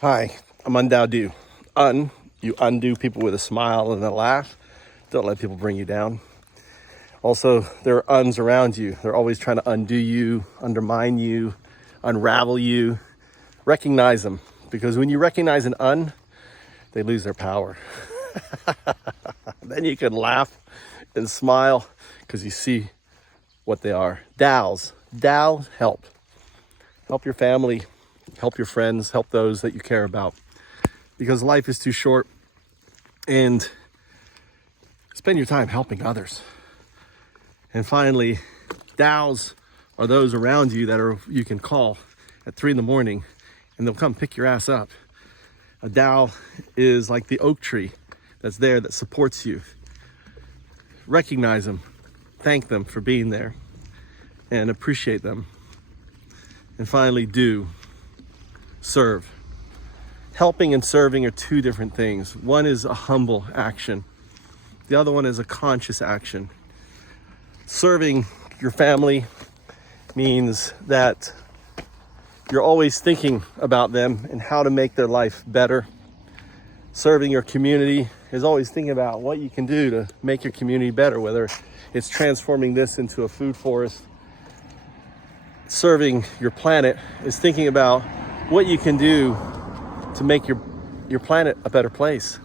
Hi, I'm UnDaoDu. You undo people with a smile and a laugh. Don't let people bring you down. Also, there are uns around you. They're always trying to undo you, undermine you, unravel you. Recognize them, because when you recognize an they lose their power. Then you can laugh and smile because you see what they are. DAOs. DAO, help. Help your family, help your friends, help those that you care about. Because life is too short, and spend your time helping others. And finally, DAOs are those around you that you can call at 3 a.m, and they'll come pick your ass up. A DAO is like the oak tree that's there that supports you. Recognize them, thank them for being there, and appreciate them. And finally, do. Serve. Helping and serving are two different things. One is a humble action. The other one is a conscious action. Serving your family means that you're always thinking about them and how to make their life better. Serving your community is always thinking about what you can do to make your community better, whether it's transforming this into a food forest. Serving your planet is thinking about what you can do to make your planet a better place.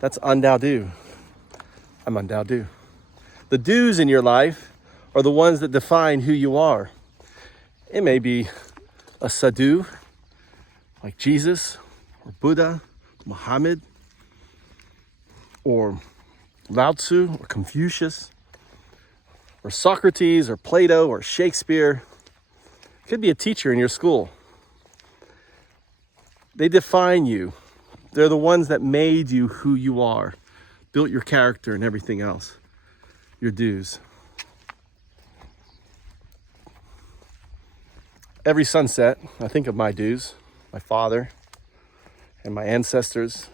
That's UnDaoDu. I'm UnDaoDu. The do's in your life are the ones that define who you are. It may be a sadhu, like Jesus, or Buddha, Muhammad, or Lao Tzu, or Confucius, or Socrates, or Plato, or Shakespeare. It could be a teacher in your school. They define you. They're the ones that made you who you are, built your character and everything else. Your dues. Every sunset, I think of my dues, my father and my ancestors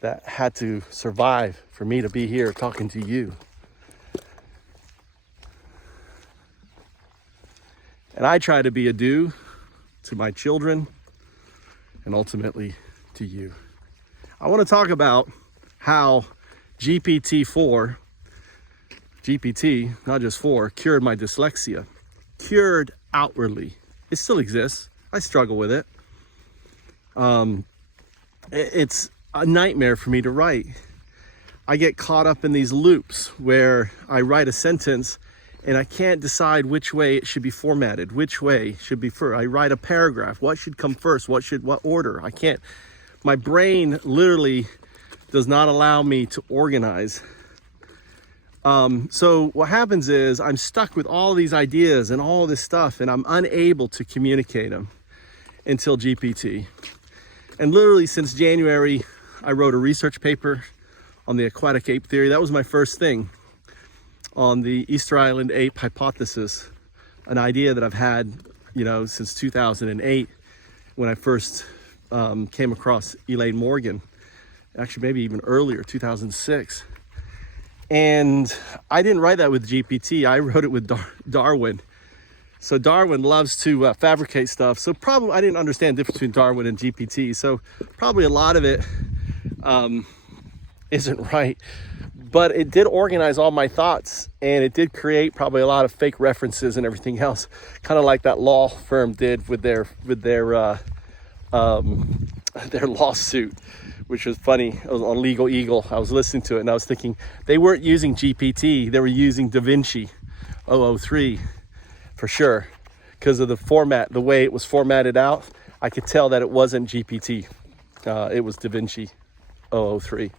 that had to survive for me to be here talking to you. And I try to be a do to my children and ultimately to you. I want to talk about how GPT, not just 4, cured my dyslexia. Cured outwardly. It still exists. I struggle with it. It's a nightmare for me to write. I get caught up in these loops where I write a sentence and I can't decide which way it should be formatted, which way should be first. I write a paragraph. What should come first? What order? I can't. My brain literally does not allow me to organize. So what happens is I'm stuck with all these ideas and all this stuff, and I'm unable to communicate them until GPT. And literally since January, I wrote a research paper on the aquatic ape theory. That was my first thing on the Easter Island ape hypothesis, an idea that I've had, since 2008 when I first came across Elaine Morgan, actually maybe even earlier, 2006. And I didn't write that with GPT. I wrote it with Darwin. So Darwin loves to fabricate stuff. So probably I didn't understand the difference between Darwin and GPT. So probably a lot of it isn't right. But it did organize all my thoughts, and it did create probably a lot of fake references and everything else, kind of like that law firm did with their lawsuit, which was funny. It was on Legal Eagle. I was listening to it and I was thinking they weren't using GPT, they were using DaVinci 003 for sure, because of the format, the way it was formatted out. I could tell that it wasn't GPT. It was DaVinci 003.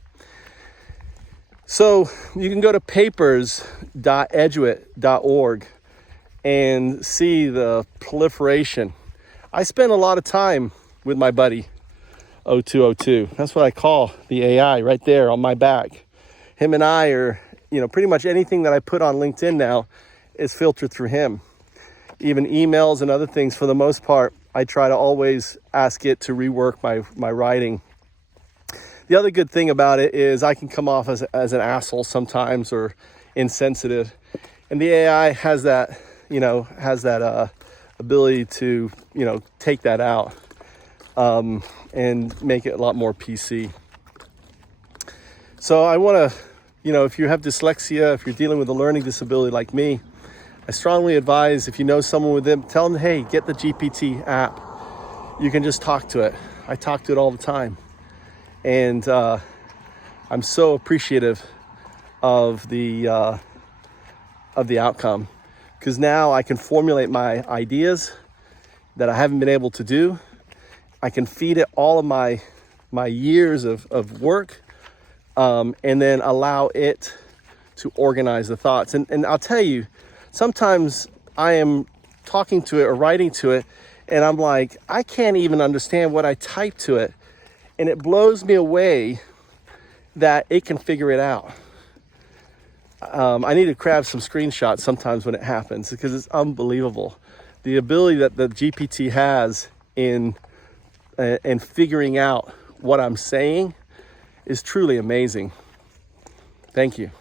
So you can go to papers.eduit.org and see the proliferation. I spent a lot of time with my buddy 0202. That's what I call the AI right there on my back. Him and I are, pretty much anything that I put on LinkedIn now is filtered through him. Even emails and other things, for the most part, I try to always ask it to rework my writing. The other good thing about it is I can come off as an asshole sometimes, or insensitive. And the AI has that, ability to, take that out. and make it a lot more PC. So I want to, if you have dyslexia, if you're dealing with a learning disability like me, I strongly advise, if you know someone with them, tell them, hey, get the GPT app. You can just talk to it. I talk to it all the time. And I'm so appreciative of the outcome, because now I can formulate my ideas that I haven't been able to do. I can feed it all of my years of work, and then allow it to organize the thoughts. And I'll tell you, sometimes I am talking to it or writing to it, and I'm like, I can't even understand what I type to it. And it blows me away that it can figure it out. I need to grab some screenshots sometimes when it happens, because it's unbelievable. The ability that the GPT has in figuring out what I'm saying is truly amazing. Thank you.